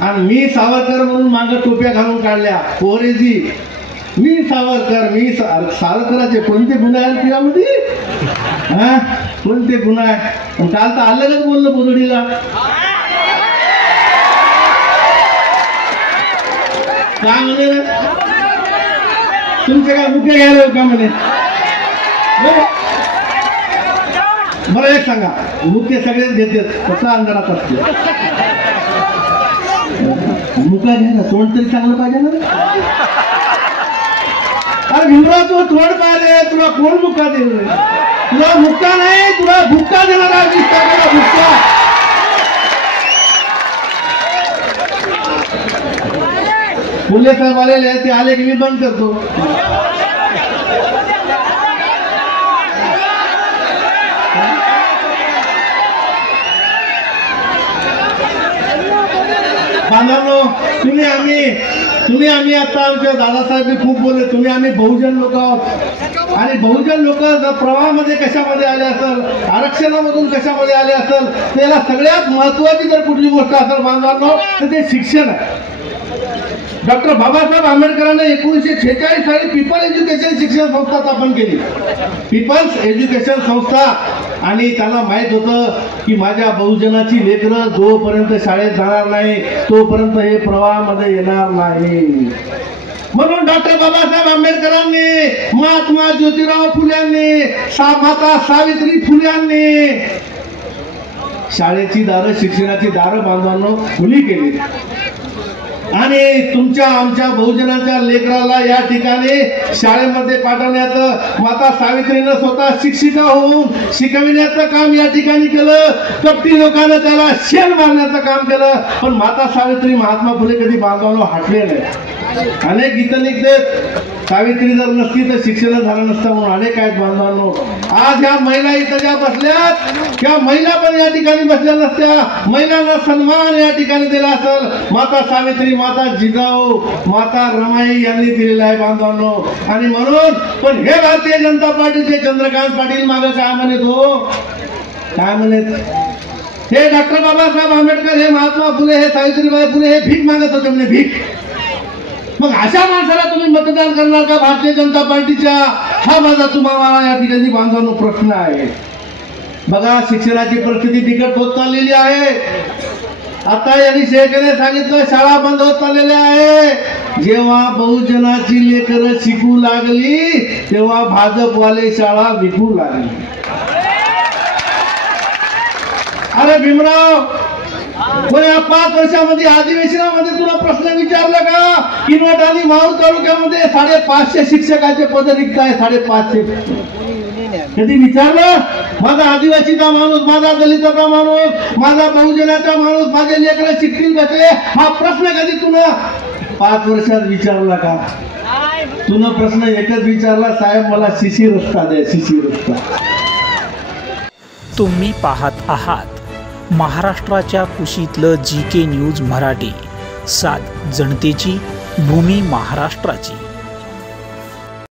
आणि मी सावरकर म्हणून मागं टोप्या घालून काढल्या पोरेजी. मी सावरकर, मी सावरकराचे कोणते गुन्हे आहेत तुझ्यामध्ये? हा, कोणते गुन्हे आहे? काल तर अलगच बोललो बोधडीला. काय म्हणे तुमचे काय मुख्य घ्यायला का म्हणे? बरं एक सांगा, मुख्य सगळेच घेतात, कसा अंधारात असते मुका घ्या ना, तोंड तरी चांगलं पाहिजे ना. अरे भीमराव तू तोंड पाहिले, तुला कोण मुक्का देईल? तुला मुक्का नाही, तुला भुक्का देणारा भुक्का. फुले साहेब आलेले ते आले की मी बंद करतो. बांधवांनो, तुम्ही आम्ही आता आमच्या दादासाहेब खूप बोलले. तुम्ही आम्ही बहुजन लोक आहोत आणि बहुजन लोक जर प्रवाहामध्ये कशामध्ये आले असेल, आरक्षणामधून कशामध्ये आले असेल, त्याला सगळ्यात महत्वाची जर कुठली गोष्ट असेल बांधवांनो तर ते शिक्षण आहे. डॉक्टर बाबासाहेब आंबेडकरांनी 1946 साली पीपल एज्युकेशन शिक्षण संस्था स्थापन केली, पीपल्स एज्युकेशन संस्था. आणि त्यांना माहित होतं की माझ्या बहुजनाची लेकरं जोपर्यंत शाळेत जाणार नाही तोपर्यंत हे प्रवाहामध्ये येणार नाही. म्हणून डॉक्टर बाबासाहेब आंबेडकरांनी, महात्मा ज्योतिराव फुल्यांनी, माता सावित्री फुल्यांनी शाळेची दारं, शिक्षणाची दारं बांधवांनो खुली केली. आणि तुमच्या आमच्या बहुजनांच्या लेकराला या ठिकाणी शाळेमध्ये पाठवण्याचं माता सावित्रीनं स्वतः शिक्षिका होऊन शिकविण्याचं काम या ठिकाणी केलं. कपटी लोकांना त्याला शेण मारण्याचं काम केलं. पण माता सावित्री, महात्मा फुले कधी बांधवांनो हटले नाही. अनेक गीतं लिखतात, सावित्री जर नसती तर शिक्षण झालं नसतं म्हणून अनेक आहेत बांधवांनो. आज ह्या महिला इथं ज्या बसल्यात, त्या महिला पण या ठिकाणी बसल्या नसत्या. महिलांना सन्मान या ठिकाणी दिला असेल माता सावित्री, माता जिजाऊ, माता रमाई यांनी दिलेला आहे बांधवांनो. आणि म्हणून पण हे भारतीय जनता पार्टीचे चंद्रकांत पाटील मागे काय म्हणत हो, काय म्हणत, हे डॉक्टर बाबासाहेब आंबेडकर, हे महात्मा फुले, हे सावित्रीबाई फुले हे भीक मागत होते म्हणे, भीक. मग अशा माणसाला तुम्ही मतदान करणार का भारतीय जनता पार्टीच्या? हा माझा तुम्हाला या ठिकाणी बांधवांनो प्रश्न आहे. बघा, शिक्षणाची परिस्थिती बिकट होत चाललेली आहे. आता यांनी शेखने सांगितलं शाळा बंद होत चाललेल्या आहे. जेव्हा बहुजनाची लेकरं शिकू लागली तेव्हा भाजपवाले शाळा विकू लागली. अरे भीमराव, या 5 वर्षामध्ये अधिवेशनामध्ये तुला प्रश्न विचारला का? किनवट आणि माहूर तालुक्यामध्ये 550 शिक्षकाचे पद रिक्त आहे. 550 कधी विचारलं? माझा आदिवासीचा माणूस, माझा दलिताचा माणूस, माझा बहुजनाचा माणूस, माझे लेकरं शिकतील कसे? हा प्रश्न कधी तुला 5 वर्षात विचारला का? तुला प्रश्न एकच विचारला, साहेब मला शिशी रस्ता द्या, शिशी रस्ता. तुम्ही पाहत आहात महाराष्ट्राच्या कुशीतलं GK न्यूज मराठी. साथ जनतेची, भूमी महाराष्ट्राची.